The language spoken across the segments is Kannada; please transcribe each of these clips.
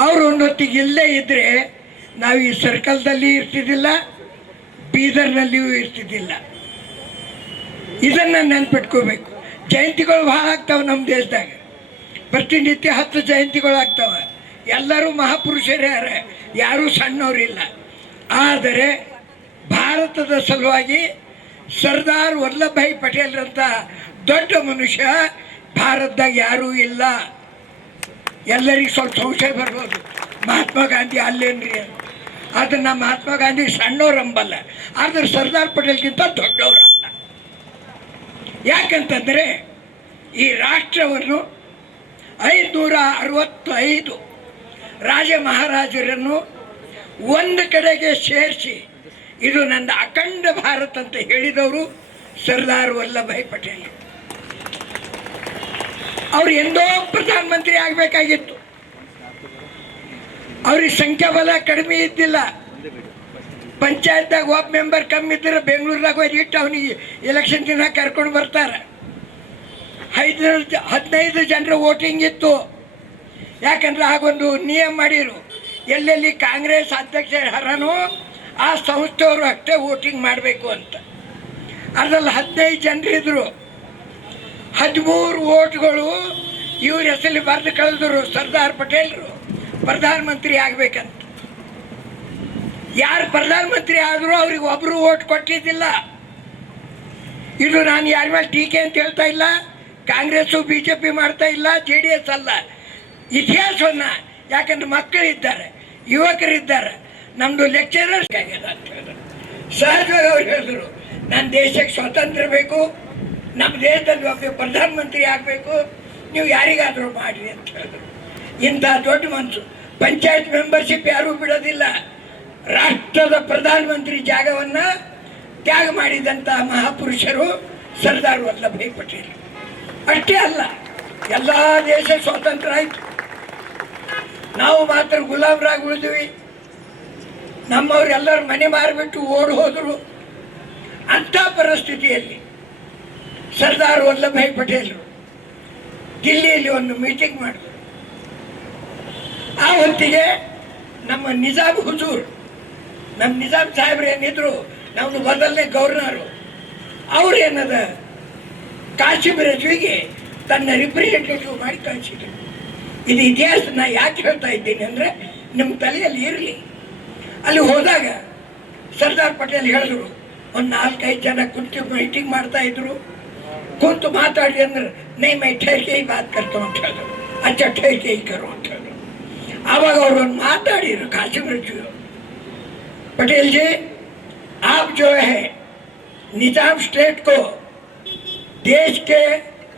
ಅವರು ಒಂದೊತ್ತಿಗೆ ಇಲ್ಲೇ ಇದ್ದರೆ ನಾವು ಈ ಸರ್ಕಲ್ದಲ್ಲಿ ಇರ್ತಿದ್ದಿಲ್ಲ, ಬೀದರ್ನಲ್ಲಿಯೂ ಇರ್ತಿದ್ದಿಲ್ಲ. ಇದನ್ನು ನೆನ್ಪಿಟ್ಕೋಬೇಕು. ಜಯಂತಿಗಳು ಭಾಳ ಆಗ್ತಾವೆ ನಮ್ಮ ದೇಶದಾಗ. ಪ್ರತಿನಿತ್ಯ ಹತ್ತು ಜಯಂತಿಗಳು ಆಗ್ತಾವೆ. ಎಲ್ಲರೂ ಮಹಾಪುರುಷರೇ ಯಾರ ಸಣ್ಣವರಿಲ್ಲ. ಆದರೆ ಭಾರತದ ಸಲುವಾಗಿ ಸರ್ದಾರ್ ವಲ್ಲಭಾಯಿ ಪಟೇಲ್ರಂಥ ದೊಡ್ಡ ಮನುಷ್ಯ ಭಾರತದಾಗ ಯಾರೂ ಇಲ್ಲ. ಎಲ್ಲರಿಗೂ ಸ್ವಲ್ಪ ಸಂಶಯ ಬರ್ಬೋದು. ಮಹಾತ್ಮ ಗಾಂಧಿ ಅಲ್ಲೇನ್ರಿ ಅದು ಅದನ್ನ ಮಹಾತ್ಮ ಗಾಂಧಿ ಸಣ್ಣವ್ರು ಅಂಬಲ್ಲ. ಆದ್ರೆ ಸರ್ದಾರ್ ಪಟೇಲ್ಗಿಂತ ದೊಡ್ಡವ್ರು ಅಲ್ಲ. ಯಾಕಂತಂದರೆ ಈ ರಾಷ್ಟ್ರವನ್ನು ಐದುನೂರ ಅರವತ್ತೈದು ರಾಜ ಮಹಾರಾಜರನ್ನು ಒಂದು ಕಡೆಗೆ ಸೇರಿಸಿ, ಇದು ನನ್ನ ಅಖಂಡ ಭಾರತ ಅಂತ ಹೇಳಿದವರು ಸರ್ದಾರ್ ವಲ್ಲಭಾಯ್ ಪಟೇಲ್. ಅವ್ರು ಎಂದೋ ಪ್ರಧಾನಮಂತ್ರಿ ಆಗಬೇಕಾಗಿತ್ತು. ಅವ್ರಿಗೆ ಸಂಖ್ಯಾಬಲ ಕಡಿಮೆ ಇದ್ದಿಲ್ಲ. ಪಂಚಾಯತ್ದಾಗ ಒಬ್ಬ ಮೆಂಬರ್ ಕಮ್ಮಿ ಇದ್ರೆ ಬೆಂಗಳೂರದಾಗ ಹೋಗಿ ಇಟ್ಟು ಅವನಿಗೆ ಎಲೆಕ್ಷನ್ ದಿನ ಕರ್ಕೊಂಡು ಬರ್ತಾರೆ. ಐದು ಹದಿನೈದು ಜನರ ವೋಟಿಂಗ್ ಇತ್ತು. ಯಾಕಂದ್ರೆ ಆಗೊಂದು ನಿಯಮ ಮಾಡಿರು. ಎಲ್ಲೆಲ್ಲಿ ಕಾಂಗ್ರೆಸ್ ಅಧ್ಯಕ್ಷ ಹರನು ಆ ಸಂಸ್ಥೆಯವರು ಅಷ್ಟೇ ವೋಟಿಂಗ್ ಮಾಡಬೇಕು ಅಂತ. ಅದ್ರಲ್ಲಿ ಹದಿನೈದು ಜನರಿದ್ರು. ಹದಿಮೂರು ಓಟ್ಗಳು ಇವ್ರ ಹೆಸರಲ್ಲಿ ಬರೆದು ಕಳೆದ್ರು ಸರ್ದಾರ್ ಪಟೇಲ್ರು. ಪ್ರಧಾನಮಂತ್ರಿ ಆಗ್ಬೇಕಂತ. ಯಾರು ಪ್ರಧಾನಮಂತ್ರಿ ಆದರೂ ಅವ್ರಿಗೆ ಒಬ್ಬರು ಓಟ್ ಕೊಟ್ಟಿದ್ದಿಲ್ಲ. ಇದು ನಾನು ಯಾರ ಮೇಲೆ ಟೀಕೆ ಅಂತ ಹೇಳ್ತಾ ಇಲ್ಲ. ಕಾಂಗ್ರೆಸ್ಸು ಬಿ ಜೆ ಪಿ ಮಾಡ್ತಾ ಇಲ್ಲ, ಜೆ ಡಿ ಎಸ್ ಅಲ್ಲ. ಇತಿಹಾಸವನ್ನ ಯಾಕಂದ್ರೆ ಮಕ್ಕಳಿದ್ದಾರೆ, ಯುವಕರಿದ್ದಾರೆ. ನಮ್ಮದು ಲೆಕ್ಚರರ್ಸ್ ಆಗ್ಯದ ಅಂತ ಹೇಳಿದ್ರು. ಸಹಜವಾಗಿ ಅವ್ರು ಹೇಳಿದ್ರು ನನ್ನ ದೇಶಕ್ಕೆ ಸ್ವಾತಂತ್ರ್ಯ ಬೇಕು. ನಮ್ಮ ದೇಶದಲ್ಲಿ ಒಬ್ಬ ಪ್ರಧಾನಮಂತ್ರಿ ಆಗಬೇಕು, ನೀವು ಯಾರಿಗಾದರೂ ಮಾಡಿ ಅಂತ ಹೇಳಿದ್ರು ಇಂಥ ದೊಡ್ಡ ಮನಸ್ಸು ಪಂಚಾಯತ್ ಮೆಂಬರ್ಶಿಪ್ ಯಾರೂ ಬಿಡೋದಿಲ್ಲ. ರಾಷ್ಟ್ರದ ಪ್ರಧಾನಮಂತ್ರಿ ಜಾಗವನ್ನು ತ್ಯಾಗ ಮಾಡಿದಂಥ ಮಹಾಪುರುಷರು ಸರ್ದಾರ್ ವಲ್ಲಭಾಯಿ ಪಟೇಲ್. ಅಷ್ಟೇ ಅಲ್ಲ, ಎಲ್ಲ ದೇಶ ಸ್ವಾತಂತ್ರ್ಯ ಆಯಿತು. ನಾವು ಮಾತ್ರ ಗುಲಾಬ್ರಾಗಿ ಉಳಿದ್ವಿ. ನಮ್ಮವರೆಲ್ಲರೂ ಮನೆ ಮಾರಿಬಿಟ್ಟು ಓಡಿ ಹೋದರು. ಅಂಥ ಪರಿಸ್ಥಿತಿಯಲ್ಲಿ ಸರ್ದಾರ್ ವಲ್ಲಭಾಯಿ ಪಟೇಲರು ದಿಲ್ಲಿಯಲ್ಲಿ ಒಂದು ಮೀಟಿಂಗ್ ಮಾಡಿದ್ರು. ಆ ಹೊತ್ತಿಗೆ ನಮ್ಮ ನಿಜಾಮ್ ಹುಜೂರ್ ನಮ್ಮ ನಿಜಾಮ್ ಸಾಹೇಬ್ರು ಏನಿದ್ರು ನಮ್ಮದು ಮೊದಲನೇ ಗವರ್ನರು, ಅವ್ರು ಏನದ ಕಾಶಿ ರಜುವಿಗೆ ತನ್ನ ರಿಪ್ರೆಸೆಂಟೇಟಿವ್ ಮಾಡಿ ಕಳಿಸಿದ್ರು. ಇದು ಇತಿಹಾಸ ನಾ ಯಾಕೆ ಹೇಳ್ತಾ ಇದ್ದೀನಿ ಅಂದರೆ ನಿಮ್ಮ ತಲೆಯಲ್ಲಿ ಇರಲಿ. ಅಲ್ಲಿ ಹೋದಾಗ ಸರ್ದಾರ್ ಪಟೇಲ್ ಹೇಳಿದ್ರು, ಒಂದು ನಾಲ್ಕೈದು ಜನ ಕುಂತು ಮೀಟಿಂಗ್ ಮಾಡ್ತಾ ಇದ್ರು. ಕುಂತು ಮಾತಾಡಿ ಅಂದ್ರೆ ನೈ ಮೈ ಠೇಕೆ ಈ ಬಾತ್ ಕರ್ತೋ ಅಂತ ಹೇಳಿದ್ರು ಅಚ್ಚ ಠೇಕೆ ಈ ಕರು ಅಂತ ಹೇಳಿದ್ರು ಆವಾಗ ಅವರು ಒಂದು ಮಾತಾಡಿದ್ರು ಕಾಶಿಮ್ ರಜು पटेल जी आप जो है निजाम स्टेट को देश के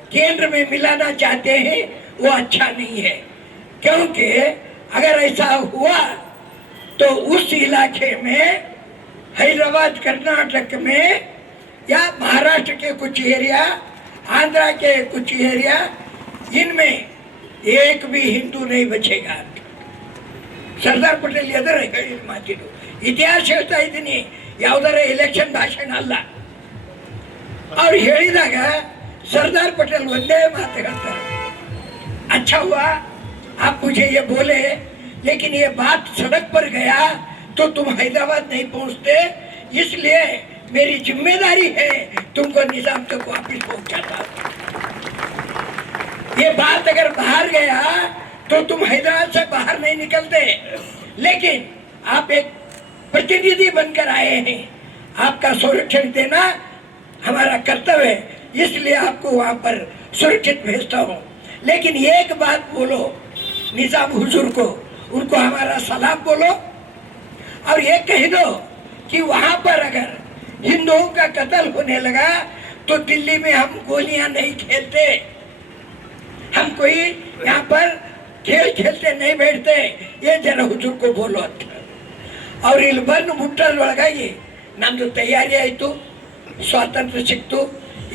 केंद्र में मिलाना चाहते हैं वो अच्छा नहीं है क्योंकि अगर ऐसा हुआ तो उस इलाके में हैदराबाद कर्नाटक में या महाराष्ट्र के कुछ एरिया आंध्रा के कुछ एरिया इनमें एक भी हिंदू नहीं बचेगा ಸರ್ದಾರ್ ಪಟೇಲ್ ಎದುರು ಹೇಳಿದ ಮಾತಿದು ಇತಿಹಾಸ ಹೇಳ್ತಾ ಇದ್ದೀನಿ ಯಾವ್ದಾರ ಎಲೆಕ್ಷನ್ ಭಾಷಣ ಅಲ್ಲ ಅವ್ರು ಹೇಳಿದಾಗ ಸರ್ದಾರ್ ಪಟೇಲ್ ಒಂದೇ ಮಾತು ಹೇಳ್ತಾರೆ अच्छा हुआ आप मुझे ये बोले लेकिन ये बात सड़क पर गया तो तुम हैदराबाद नहीं पहुंचते इसलिए मेरी जिम्मेदारी है तुमको निज़ाम तक वापिस पहुंचाता ये बात अगर बाहर गया तो तुम हैदराबाद से बाहर नहीं निकलते। लेकिन आप एक प्रतिनिधि बनकर आए हैं। आपका संरक्षण देना हमारा कर्तव्य है। इसलिए आपको वहाँ पर सुरक्षित भेजता हूँ। लेकिन एक बात बोलो, निज़ाम हुजूर को, उनको हमारा सलाम बोलो। और ये कह दो कि वहाँ पर अगर हिंदुओं का कत्ल होने लगा तो दिल्ली में हम गोलियां नहीं खेलते हम कोई यहाँ पर खेल खेलते नहीं बैठते ये जरा ಹುಜೂರ್ को बोलो ಅಂತ ಅವ್ರು ಇಲ್ಲಿ ಬಂದು ಮುಟ್ಟೋದ್ರೊಳಗಾಗಿ ನಮ್ಮದು ತಯಾರಿ ಆಯಿತು ಸ್ವಾತಂತ್ರ್ಯ ಸಿಕ್ತು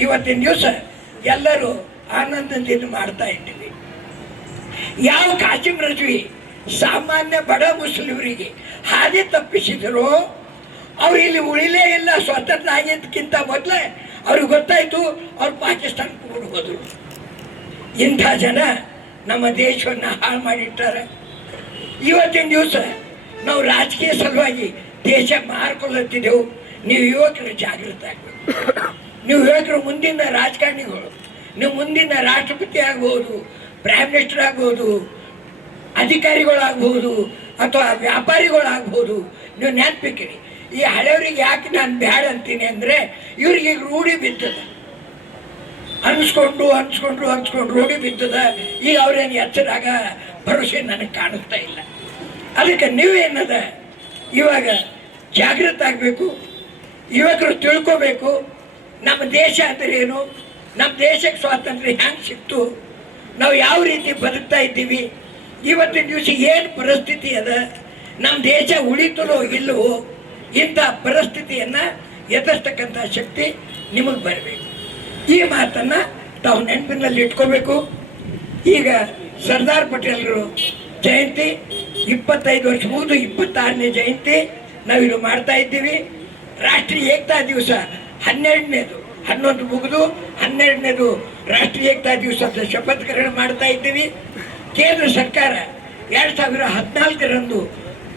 ಇವತ್ತಿನ ದಿವಸ ಎಲ್ಲರೂ ಆನಂದದಿಂದ ಮಾಡ್ತಾ ಇದ್ದೀವಿ ಯಾವ ಕಾಸಿಂ ರಜ್ವಿ ಸಾಮಾನ್ಯ ಬಡ ಮುಸ್ಲಿಮರಿಗೆ ಹಾದಿ ತಪ್ಪಿಸಿದ್ರು ಅವ್ರು ಇಲ್ಲಿ ಉಳಿಲೇ ಇಲ್ಲ ಸ್ವತಂತ್ರ ಆಗಿದ್ದಕ್ಕಿಂತ ಮೊದಲೇ ಅವ್ರಿಗೆ ಗೊತ್ತಾಯಿತು, ಅವ್ರು ಪಾಕಿಸ್ತಾನ ಹೋದ್ರು. ಇಂಥ ಜನ ನಮ್ಮ ದೇಶವನ್ನು ಹಾಳು ಮಾಡಿಟ್ಟಾರೆ. ಇವತ್ತಿನ ದಿವಸ ನಾವು ರಾಜಕೀಯ ಸಲುವಾಗಿ ದೇಶ ಮಾರ್ಕೊಳ್ಳುತ್ತಿದ್ದೆವು. ನೀವು ಯುವಕರು ಜಾಗೃತ ನೀವು ಯುವಕರು ಮುಂದಿನ ರಾಜಕಾರಣಿಗಳು, ನೀವು ಮುಂದಿನ ರಾಷ್ಟ್ರಪತಿ ಆಗ್ಬೋದು ಪ್ರೈಮ್ ಮಿನಿಸ್ಟರ್ ಆಗ್ಬೋದು, ಅಧಿಕಾರಿಗಳಾಗ್ಬೋದು ಅಥವಾ ವ್ಯಾಪಾರಿಗಳಾಗ್ಬೋದು, ನೀವು ನೆನ್ಪಿಕ್ಕಿರಿ. ಈ ಹಳೆಯವ್ರಿಗೆ ಯಾಕೆ ನಾನು ಬ್ಯಾಡ ಅಂತೀನಿ ಅಂದರೆ ಇವ್ರಿಗೆ ಈಗ ರೂಢಿ ಬಿದ್ದದ. ಅನ್ಸ್ಕೊಂಡು ಅನ್ಸ್ಕೊಂಡ್ರು ಅನ್ಸ್ಕೊಂಡು ರೂಢಿ ಬಿದ್ದದ. ಈಗ ಅವ್ರೇನು ಎಚ್ಚರಾಗ ಭರವಸೆ ನನಗೆ ಕಾಣಿಸ್ತಾ ಇಲ್ಲ. ಅದಕ್ಕೆ ನೀವೇನದ ಇವಾಗ ಜಾಗೃತ ಆಗಬೇಕು. ಯುವಕರು ತಿಳ್ಕೋಬೇಕು. ನಮ್ಮ ದೇಶ ಅಂದರೆ ಏನು? ನಮ್ಮ ದೇಶಕ್ಕೆ ಸ್ವಾತಂತ್ರ್ಯ ಹ್ಯಾಂಗೆ ಸಿಕ್ತು? ನಾವು ಯಾವ ರೀತಿ ಬದುಕ್ತಾ ಇದ್ದೀವಿ? ಇವತ್ತಿನ ದಿವಸ ಏನು ಪರಿಸ್ಥಿತಿ ಅದ? ನಮ್ಮ ದೇಶ ಉಳಿತಲೋ ಇಲ್ಲವೋ ಇಂಥ ಪರಿಸ್ಥಿತಿಯನ್ನು ಎದುರಿಸ್ತಕ್ಕಂಥ ಶಕ್ತಿ ನಿಮಗೆ ಬರಬೇಕು. ಈ ಮಾತನ್ನು ತಾವು ನೆನಪಿನಲ್ಲಿ ಇಟ್ಕೋಬೇಕು. ಈಗ ಸರ್ದಾರ್ ಪಟೇಲರು ಜಯಂತಿ, ಇಪ್ಪತ್ತೈದು ವರ್ಷ ಮುಗಿದು ಇಪ್ಪತ್ತಾರನೇ ಜಯಂತಿ ನಾವಿದು ಮಾಡ್ತಾ ಇದ್ದೀವಿ. ರಾಷ್ಟ್ರೀಯ ಏಕತಾ ದಿವಸ ಹನ್ನೆರಡನೇದು, ಹನ್ನೊಂದು ಮುಗಿದು ಹನ್ನೆರಡನೇದು ರಾಷ್ಟ್ರೀಯ ಏಕತಾ ದಿವಸದ ಶಪಥಗ್ರಹಣ ಮಾಡ್ತಾ ಇದ್ದೀವಿ. ಕೇಂದ್ರ ಸರ್ಕಾರ ಎರಡು ಸಾವಿರ ಹದಿನಾಲ್ಕರಂದು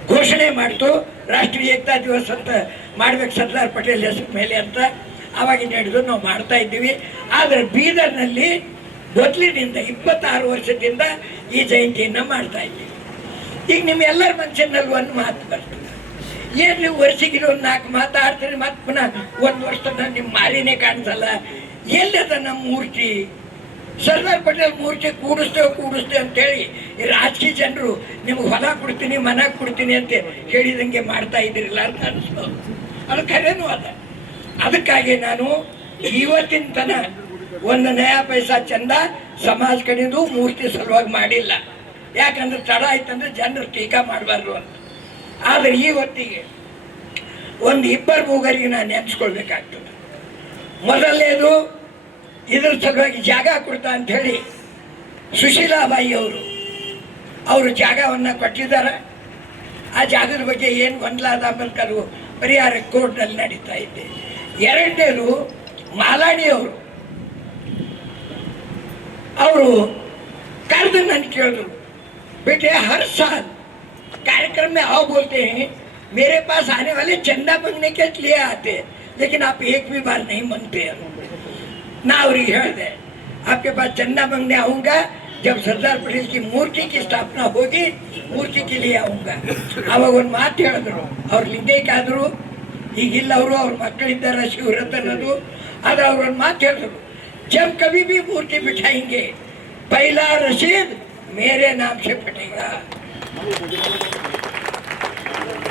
ಘೋಷಣೆ ಮಾಡ್ತು. ರಾಷ್ಟ್ರೀಯ ಏಕತಾ ದಿವಸ ಅಂತ ಮಾಡ್ಬೇಕು ಸರ್ದಾರ್ ಪಟೇಲ್ ಹೆಸರು ಮೇಲೆ ಅಂತ ಆವಾಗಿನ ಹಿಡಿದು ನಾವು ಮಾಡ್ತಾ ಇದ್ದೀವಿ. ಆದರೆ ಬೀದರ್ನಲ್ಲಿ ಮೊದಲಿನಿಂದ ಇಪ್ಪತ್ತಾರು ವರ್ಷದಿಂದ ಈ ಜಯಂತಿಯನ್ನ ಮಾಡ್ತಾ ಇದ್ದೀವಿ. ಈಗ ನಿಮ್ಮೆಲ್ಲರ ಮನುಷ್ಯನಲ್ಲಿ ಒಂದು ಮಾತು ಬರ್ತದೆ. ಏನು ನೀವು ವರ್ಷಿಗೆ ಒಂದು ನಾಲ್ಕು ಮಾತಾಡ್ತೀರಿ ಮತ್ತೆ ಪುನಃ ಒಂದು ವರ್ಷ ನಿಮ್ಮ ಮಾರಿನೇ ಕಾಣಿಸಲ್ಲ. ಎಲ್ಲದ ನಮ್ಮ ಮೂರ್ತಿ? ಸರ್ದಾರ್ ಪಟೇಲ್ ಮೂರ್ತಿ ಕೂಡಿಸ್ತೇವೆ ಕೂಡಿಸ್ತೇವೆ ಅಂತೇಳಿ ಈ ರಾಜಕೀಯ ಜನರು ನಿಮ್ಗೆ ಹೊಲ ಕೊಡ್ತೀನಿ, ಮನ ಕೊಡ್ತೀನಿ ಅಂತ ಹೇಳಿದಂಗೆ ಮಾಡ್ತಾ ಇದ್ದೀರಿಲ್ಲ ಅಂತ ಅನಿಸ್ತು. ಅದು ಖರೇನು ಅದ. ಅದಕ್ಕಾಗಿ ನಾನು ಇವತ್ತಿನ ತನ ಒಂದು ನಯಾ ಪೈಸಾ ಚಂದ ಸಮಾಜ ಕಡೆದು ಮೂರ್ತಿ ಸಲುವಾಗಿ ಮಾಡಿಲ್ಲ. ಯಾಕಂದ್ರೆ ತಡ ಆಯ್ತಂದ್ರೆ ಜನರು ಟೀಕಾ ಮಾಡಬಾರ್ದು ಅಂತ. ಆದ್ರೆ ಈ ಹೊತ್ತಿಗೆ ಒಂದು ಇಬ್ಬರು ಮೂಗರಿಗೆ ನಾನು ನೆನೆಸ್ಕೊಳ್ಬೇಕಾಗ್ತದೆ. ಮೊದಲನೇದು ಇದ್ರ ಸಲುವಾಗಿ ಜಾಗ ಕೊಡ್ತಾ ಅಂತ ಹೇಳಿ ಸುಶೀಲಾಬಾಯಿ ಅವರು ಅವರು ಜಾಗವನ್ನು ಕೊಟ್ಟಿದ್ದಾರೆ ಆ ಜಾಗದ ಬಗ್ಗೆ ಏನು ಗೊಂದಲಾದ ಆಮೇಲೆ ಅದು ಪರಿಹಾರ ಕೋರ್ಟ್ನಲ್ಲಿ ನಡೀತಾ ಇದೆ ಎರಡನೇದು ಮಾಲಾಣಿಯವರು ಅವರು ಕರೆದು ನನ್ನ ಕೇಳಿದ್ರು बेटे हर साल कार्यक्रम में आओ बोलते हैं मेरे पास आने वाले चंदा मांगने के लिए आते हैं लेकिन आप एक भी बार नहीं मांगते हैं ना ಅವ್ರಿಗೆ ಹೇಳಿದೆ आपके पास चंदा मांगने आऊंगा जब सरदार पटेल की मूर्ति की स्थापना होगी मूर्ति के लिए आऊंगा ಅವಾಗ ಒಂದು ಮಾತು ಹೇಳಿದ್ರು ಅವ್ರು ಲಿಂಗೈಕ್ ಆದ್ರು ಈಗಿಲ್ಲ ಅವರು ಅವ್ರ ಮಕ್ಕಳಿದ್ದಾರೆ ಶಿವರತ್ ಅನ್ನೋದು ಆದ್ರೆ ಅವ್ರು ಒಂದು ಮಾತು ಹೇಳಿದ್ರು जब कभी भी मूर्ति बिठाएंगे पहला रसीद मेरे नाम से फटेगा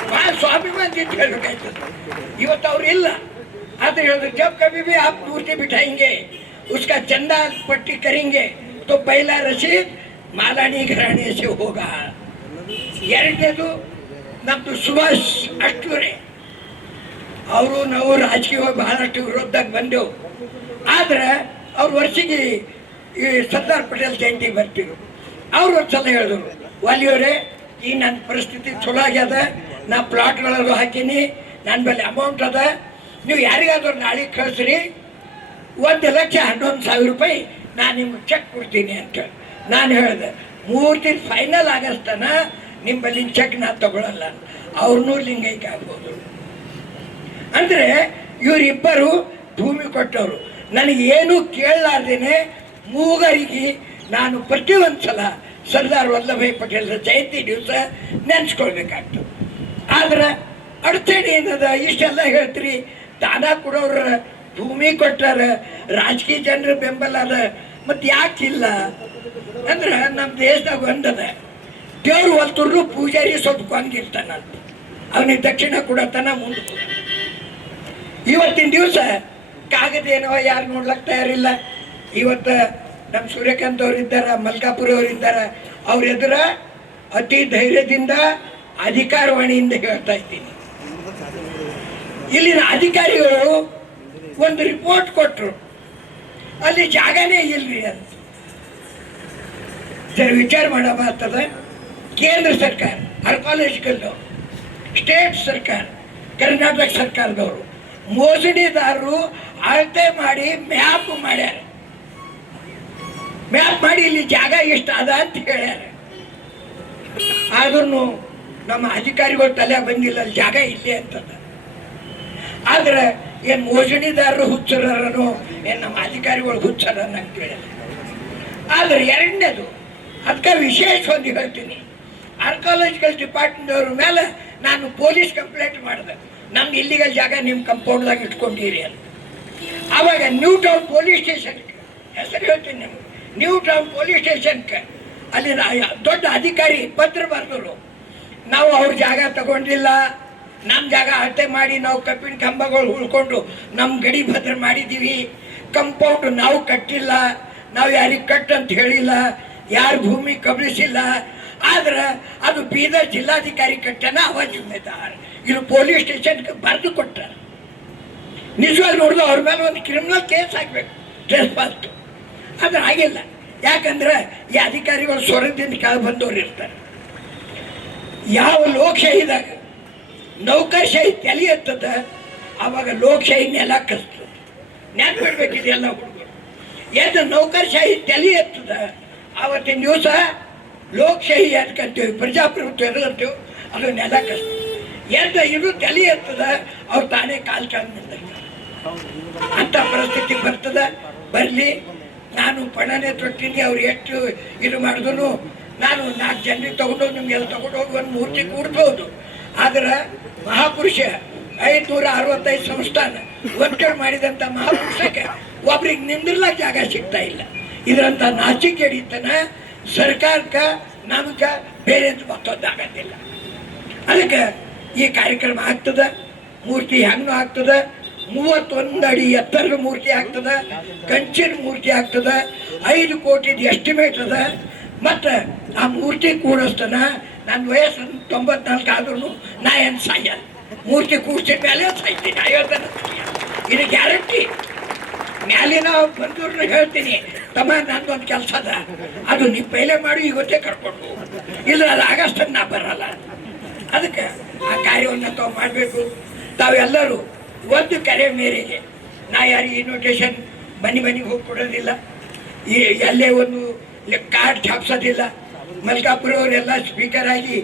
ಭಾಳ ಸ್ವಾಭಿಮಾನದಿಂದ ಹೇಳ್ಬೇಕಾಯ್ತದೆ ಇವತ್ತು ಅವ್ರು ಇಲ್ಲ ಆದ್ರೆ ಹೇಳಿದ್ರು जब कभी भी आप मूर्ति बिठाएंगे उसका चंदा पट्टी करेंगे तो पहला रसीद मालानी घराने से होगा ಎರಡನೇದು ನಮ್ದು ಸುಭಾಷ್ ಅಷ್ಟೂರೆ ಅವರು ನಾವು ರಾಜಕೀಯವಾಗಿ ಬಹಳಷ್ಟು ವಿರೋಧದಾಗ ಬಂದೆವು ಆದ್ರೆ ಅವ್ರ ವರ್ಷಿಗೆ ಈ ಸರ್ದಾರ್ ಪಟೇಲ್ ಜಯಂತಿ ಬರ್ತೀವಿ ಅವ್ರು ಒಂದು ಸಲ ಹೇಳಿದ್ರು ವಾಲಿಯವರೇ ಈ ನನ್ನ ಪರಿಸ್ಥಿತಿ ಚಲೋ ಆಗ್ಯದ ನಾ ಪ್ಲಾಟ್ಗಳದು ಹಾಕೀನಿ ನನ್ನ ಬಳಿ ಅಮೌಂಟ್ ಅದ ನೀವು ಯಾರಿಗಾದ್ರೂ ನಾಳೆ ಕಳಿಸ್ರಿ, ಒಂದು ಲಕ್ಷ ಹನ್ನೊಂದು ಸಾವಿರ ರೂಪಾಯಿ ನಾನು ನಿಮ್ಗೆ ಚೆಕ್ ಕೊಡ್ತೀನಿ ಅಂತ ನಾನು ಹೇಳಿದೆ, ಮೂರ್ತಿ ಫೈನಲ್ ಆಗಸ್ತನ ನಿಮ್ಮಲ್ಲಿ ಚೆಕ್ ನಾ ತಗೊಳ್ಳಲ್ಲ ಅವ್ರನ್ನೂ ಲಿಂಗೈಕ್ಯ ಆಗ್ಬೋದು. ಅಂದರೆ ಇವರಿಬ್ಬರು ಭೂಮಿ ಕೊಟ್ಟವರು. ನನಗೆ ಏನೂ ಕೇಳಲಾರ್ದೇನೆ ಮೂಗರಿಗೆ ನಾನು ಪ್ರತಿಯೊಂದು ಸಲ ಸರ್ದಾರ್ ವಲ್ಲಭಾಯಿ ಪಟೇಲ್ ಜಯಂತಿ ದಿವಸ ನೆನೆಸ್ಕೊಳ್ಬೇಕಾಗ್ತದೆ. ಆದ್ರೆ ಅಡಚಣೆ ಏನದ? ಇಷ್ಟೆಲ್ಲ ಹೇಳ್ತೀರಿ. ದಾನ ಕೊಡೋರ ಭೂಮಿ ಕೊಟ್ಟಾರ, ರಾಜಕೀಯ ಜನರ ಬೆಂಬಲ ಅದ, ಮತ್ತು ಯಾಕಿಲ್ಲ ಅಂದ್ರೆ ನಮ್ಮ ದೇಶದಾಗ ಒಂದದ, ದೇವ್ರು ಒಲ್ತರು ಪೂಜಾರಿ ಸ್ವಲ್ಪ ಕೊಂಗಿರ್ತಾನಂತ ಅವನಿಗೆ ದಕ್ಷಿಣ ಕೊಡತನ ಮುಂದೆ ಇವತ್ತಿನ ದಿವಸ ಕಾಗದ ಏನೋ ಯಾರು ನೋಡ್ಲಕ್ ತಯಾರಿಲ್ಲ. ಇವತ್ತು ನಮ್ಮ ಸೂರ್ಯಕಾಂತ್ ಅವ್ರು ಇದ್ದಾರ, ಮಲ್ಕಾಪುರ ಅವ್ರು ಇದ್ದಾರ, ಅವ್ರ ಎದುರ ಅತಿ ಧೈರ್ಯದಿಂದ ಅಧಿಕಾರವಾಣಿಯಿಂದ ಹೇಳ್ತಾ ಇದ್ದೀನಿ. ಇಲ್ಲಿನ ಅಧಿಕಾರಿಗಳು ಒಂದು ರಿಪೋರ್ಟ್ ಕೊಟ್ಟರು ಅಲ್ಲಿ ಜಾಗನೇ ಇಲ್ರಿ ಅಂತ. ಜನ ವಿಚಾರ ಮಾಡಬಾರ್ತದ ಕೇಂದ್ರ ಸರ್ಕಾರ ಆರ್ಕಾಲಜಿಕಲ್ಲು ಸ್ಟೇಟ್ ಸರ್ಕಾರ, ಕರ್ನಾಟಕ ಸರ್ಕಾರದವರು, ಮೋಸಡಿದಾರರು ಅಳತೆ ಮಾಡಿ ಮ್ಯಾಪ್ ಮಾಡ್ಯಾರ. ಮ್ಯಾಪ್ ಮಾಡಿ ಇಲ್ಲಿ ಜಾಗ ಎಷ್ಟು ಅದ ಅಂತ ಹೇಳ್ಯಾರ. ಆದ್ರೂ ನಮ್ಮ ಅಧಿಕಾರಿಗಳು ತಲೆ ಬಂದಿಲ್ಲ, ಅಲ್ಲಿ ಜಾಗ ಇಲ್ಲೇ ಅಂತದ. ಆದ್ರೆ ಏನ್ ಮೋಜಣಿದಾರರು ಹುಚ್ಚರನು ಏನ್ ನಮ್ಮ ಅಧಿಕಾರಿಗಳು ಹುಚ್ಚರ ನಂಗೆ ಆದ್ರೆ ಎರಡನೇದು ಅದಕ್ಕೆ ವಿಶೇಷ ಒಂದು ಹೇಳ್ತೀನಿ. ಆರ್ಕಾಲಜಿಕಲ್ ಡಿಪಾರ್ಟ್ಮೆಂಟ್ ಅವ್ರ ಮೇಲೆ ನಾನು ಪೊಲೀಸ್ ಕಂಪ್ಲೇಂಟ್ ಮಾಡಿದೆ. ನಮ್ಮ ಇಲ್ಲಿಗಲ್ ಜಾಗ ನಿಮ್ಮ ಕಂಪೌಂಡ್ದಾಗ ಇಟ್ಕೊಂಡಿರಿ ಅಂತ. ಆವಾಗ ನ್ಯೂ ಟೌನ್ ಪೊಲೀಸ್ ಸ್ಟೇಷನ್ಗೆ ಹೆಸರು ಹೇಳ್ತೀನಿ ನಿಮ್ಗೆ ನ್ಯೂ ಟೌನ್ ಪೊಲೀಸ್ ಸ್ಟೇಷನ್ಗೆ ಅಲ್ಲಿ ದೊಡ್ಡ ಅಧಿಕಾರಿ ಪತ್ರ ಬರೆದರು. ನಾವು ಅವ್ರ ಜಾಗ ತಗೊಂಡಿಲ್ಲ ನಮ್ಮ ಜಾಗ ಅಳತೆ ಮಾಡಿ ನಾವು ಕಬ್ಬಿಣ ಕಂಬಗಳು ಉಳ್ಕೊಂಡು ನಮ್ಮ ಗಡಿ ಭದ್ರ ಮಾಡಿದ್ದೀವಿ ಕಂಪೌಂಡ್ ನಾವು ಕಟ್ಟಿಲ್ಲ. ನಾವು ಯಾರಿಗೆ ಕಟ್ ಅಂತ ಹೇಳಿಲ್ಲ. ಯಾರು ಭೂಮಿ ಕಬಳಿಸಿಲ್ಲ. ಆದ್ರೆ ಅದು ಬೀದರ್ ಜಿಲ್ಲಾಧಿಕಾರಿ ಕಟ್ಟನ ಅವ ಜಿಮ್ಮೆದಾರ್ ಇದು ಪೊಲೀಸ್ ಸ್ಟೇಷನ್ಗೆ ಬರೆದು ಕೊಟ್ಟಾರ. ನಿಜವಾಗಿ ನೋಡಿದ್ರೆ ಅವ್ರ ಮೇಲೆ ಒಂದು ಕ್ರಿಮಿನಲ್ ಕೇಸ್ ಹಾಕ್ಬೇಕು ಟ್ರೆಸ್ ಪಾಸ್ಟ್ ಆದ್ರೆ ಆಗಿಲ್ಲ. ಯಾಕಂದ್ರೆ ಈ ಅಧಿಕಾರಿಗಳು ಸ್ವರದಿಂದ ಕೆಳ ಬಂದವರು ಇರ್ತಾರೆ. ಯಾವ ಲೋಕಶಾಹಿದಾಗ ನೌಕರಶಾಹಿ ತಲೆ ಎತ್ತದ ಆವಾಗ ಲೋಕಶಾಹಿ ನೆಲ ಕಸ್ತದ. ನೆನ್ಪಿಡ್ಬೇಕಿದೆ ಎಲ್ಲ ಹುಡುಗರು? ಎದ್ದು ನೌಕರಶಾಹಿ ತಲೆ ಎತ್ತದ, ಆವತ್ತಿನ ದಿವಸ ಲೋಕಶಾಹಿ ಎದ್ಕಂತೀವಿ ಪ್ರಜಾಪ್ರಭುತ್ವ ಎದ್ಕಂತೀವಿ ಅದು ನೆಲ ಕಸ್ತದ. ಎದ್ದು ಇದು ತಲೆ ಎತ್ತದ, ಅವ್ರು ತಾನೇ ಕಾಲ್ ಕಾಲ್ದ ಅಂತ ಪರಿಸ್ಥಿತಿ ಬರ್ತದ, ಬರಲಿ, ನಾನು ಪಣನೆ ತೊಟ್ಟಿನಿ, ಅವ್ರು ಎಷ್ಟು ಇದು ಮಾಡಿದ್ರು ನಾನು ನಾಲ್ಕು ಜನರಿಗೆ ತಗೊಂಡೋಗಿ ನಿಮ್ಗೆಲ್ಲ ತಗೊಂಡೋಗಿ ಒಂದು ಮೂರ್ತಿ ಕೂಡ್ಬೋದು. ಆದ್ರೆ ಮಹಾಪುರುಷ ಐದುನೂರ ಅರವತ್ತೈದು ಸಂಸ್ಥಾನ ಒಕ್ಕರ್ ಮಾಡಿದಂಥ ಮಹಾಪುರುಷಕ್ಕೆ ಒಬ್ರಿಗೆ ನಿಂದಿರ್ಲಾಕ ಜಾಗ ಸಿಗ್ತಾ ಇಲ್ಲ. ಇದರಂತ ನಾಚಿಕೆ ಹಿಡಿತನ ಸರ್ಕಾರಕ್ಕೆ ನಮ್ಗೆ ಬೇರೆ ಮತ್ತೊಂದಾಗತ್ತಿಲ್ಲ ಅದಕ್ಕೆ ಈ ಕಾರ್ಯಕ್ರಮ ಆಗ್ತದ, ಮೂರ್ತಿ ಹೆಣ್ಣು ಆಗ್ತದ, ಮೂವತ್ತೊಂದು ಅಡಿ ಎತ್ತರದ ಮೂರ್ತಿ ಆಗ್ತದ, ಕಂಚಿನ ಮೂರ್ತಿ ಆಗ್ತದ, ಐದು ಕೋಟಿದ ಎಸ್ಟಿಮೇಟ್ ಅದ, ಮತ್ತು ಆ ಮೂರ್ತಿ ಕೂಡಿಸ್ತಾನ ನನ್ನ ವಯಸ್ಸು ತೊಂಬತ್ನಾಲ್ಕು ಆದ್ರೂ ನಾ ಏನು ಸಾಯಲ್ಲ ಮೂರ್ತಿ ಕೂಡಿಸಿದ ಮೇಲೆ ಸಾಯ್ತೀನಿ ಐವತ್ತನ ಇದು ಗ್ಯಾರಂಟಿ. ಮ್ಯಾಲಿನ ಬಂದೂರ್ನ ಹೇಳ್ತೀನಿ. ತಮ್ಮ, ನಂದೊಂದು ಕೆಲಸ ಅದ. ಅದು ನೀವು ಪೈಲೆ ಮಾಡಿ, ಇವತ್ತೇ ಕರ್ಕೊಂಡು ಇಲ್ಲ ಅದು ಆಗಸ್ಟ್ ನಾ ಬರಲ್ಲ. ಅದಕ್ಕೆ ಆ ಕಾರ್ಯವನ್ನು ತಾವು ಮಾಡಬೇಕು. ತಾವೆಲ್ಲರೂ ಒಂದು ಕರೆ ಮೇರೆಗೆ, ನಾ ಯಾರಿಗೆ ಇನ್ವಿಟೇಷನ್ ಮನೆ ಮನೆಗೆ ಹೋಗಿ ಕೊಡೋದಿಲ್ಲ ಈ ಎಲ್ಲೇ ಒಂದು ಕಾರ್ಡ್ ಛಾಪ್ಸೋದಿಲ್ಲ. ಮಲ್ಕಾಪುರ ಅವರೆಲ್ಲ ಸ್ಪೀಕರ್ ಆಗಿ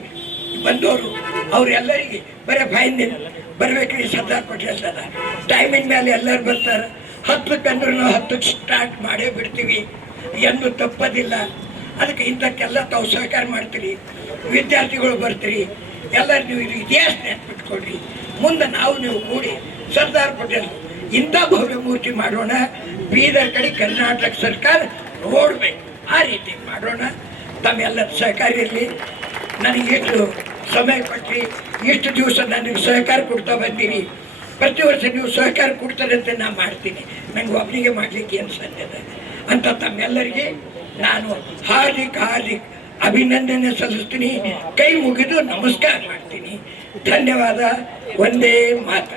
ಬಂದವರು. ಅವರೆಲ್ಲರಿಗೆ ಬರೀ ಫೈನ್ ಬರ್ಬೇಕ್ರಿ ಸರ್ದಾರ್ ಪಟೇಲ್ ಸದ ಟೈಮಿನ ಮೇಲೆ ಎಲ್ಲರೂ ಬರ್ತಾರೆ. ಹತ್ತಕ್ಕೆ ಅಂದ್ರೆ ನಾವು ಹತ್ತಕ್ಕೆ ಸ್ಟಾರ್ಟ್ ಮಾಡೇ ಬಿಡ್ತೀವಿ. ಎಂದು ತಪ್ಪದಿಲ್ಲ. ಅದಕ್ಕೆ ಇಂಥಕ್ಕೆಲ್ಲ ತಾವು ಸಹಕಾರ ಮಾಡ್ತೀರಿ. ವಿದ್ಯಾರ್ಥಿಗಳು ಬರ್ತೀರಿ. ಎಲ್ಲರೂ ನೀವು ಇದು ಇತಿಹಾಸ ನೆನ್ಪಿಟ್ಕೊಡ್ರಿ ಮುಂದೆ ನಾವು ನೀವು ಕೂಡಿ ಸರ್ದಾರ್ ಪಟೇಲ್ ಇಂಥ ಭವ್ಯ ಮೂರ್ತಿ ಮಾಡೋಣ. ಬೀದರ್ ಕಡೆ ಕರ್ನಾಟಕ ಸರ್ಕಾರ ನೋಡ್ಬೇಕು ಆ ರೀತಿ ಮಾಡೋಣ. ತಮ್ಮೆಲ್ಲರ ಸಹಕಾರ ಇರಲಿ ನನಗೆ ಎಷ್ಟು ಸಮಯ ಕೊಟ್ಟಿರಿ ಎಷ್ಟು ದಿವಸ ನನಗೆ ಸಹಕಾರ ಕೊಡ್ತಾ ಬಂದಿರಿ ಪ್ರತಿ ವರ್ಷ ನೀವು ಸಹಕಾರ ಕೊಡ್ತಾರೆ ಅಂತ ನಾನು ಮಾಡ್ತೀನಿ. ನನಗೆ ಒಬ್ಬನಿಗೆ ಮಾಡಲಿಕ್ಕೆ ಏನು ಸಾಧ್ಯದ ಅಂತ ತಮ್ಮೆಲ್ಲರಿಗೆ ನಾನು ಹಾರ್ದಿಕ್ ಹಾರ್ದಿಕ್ ಅಭಿನಂದನೆ ಸಲ್ಲಿಸ್ತೀನಿ. ಕೈ ಮುಗಿದು ನಮಸ್ಕಾರ ಮಾಡ್ತೀನಿ. ಧನ್ಯವಾದ. ಒಂದೇ ಮಾತು.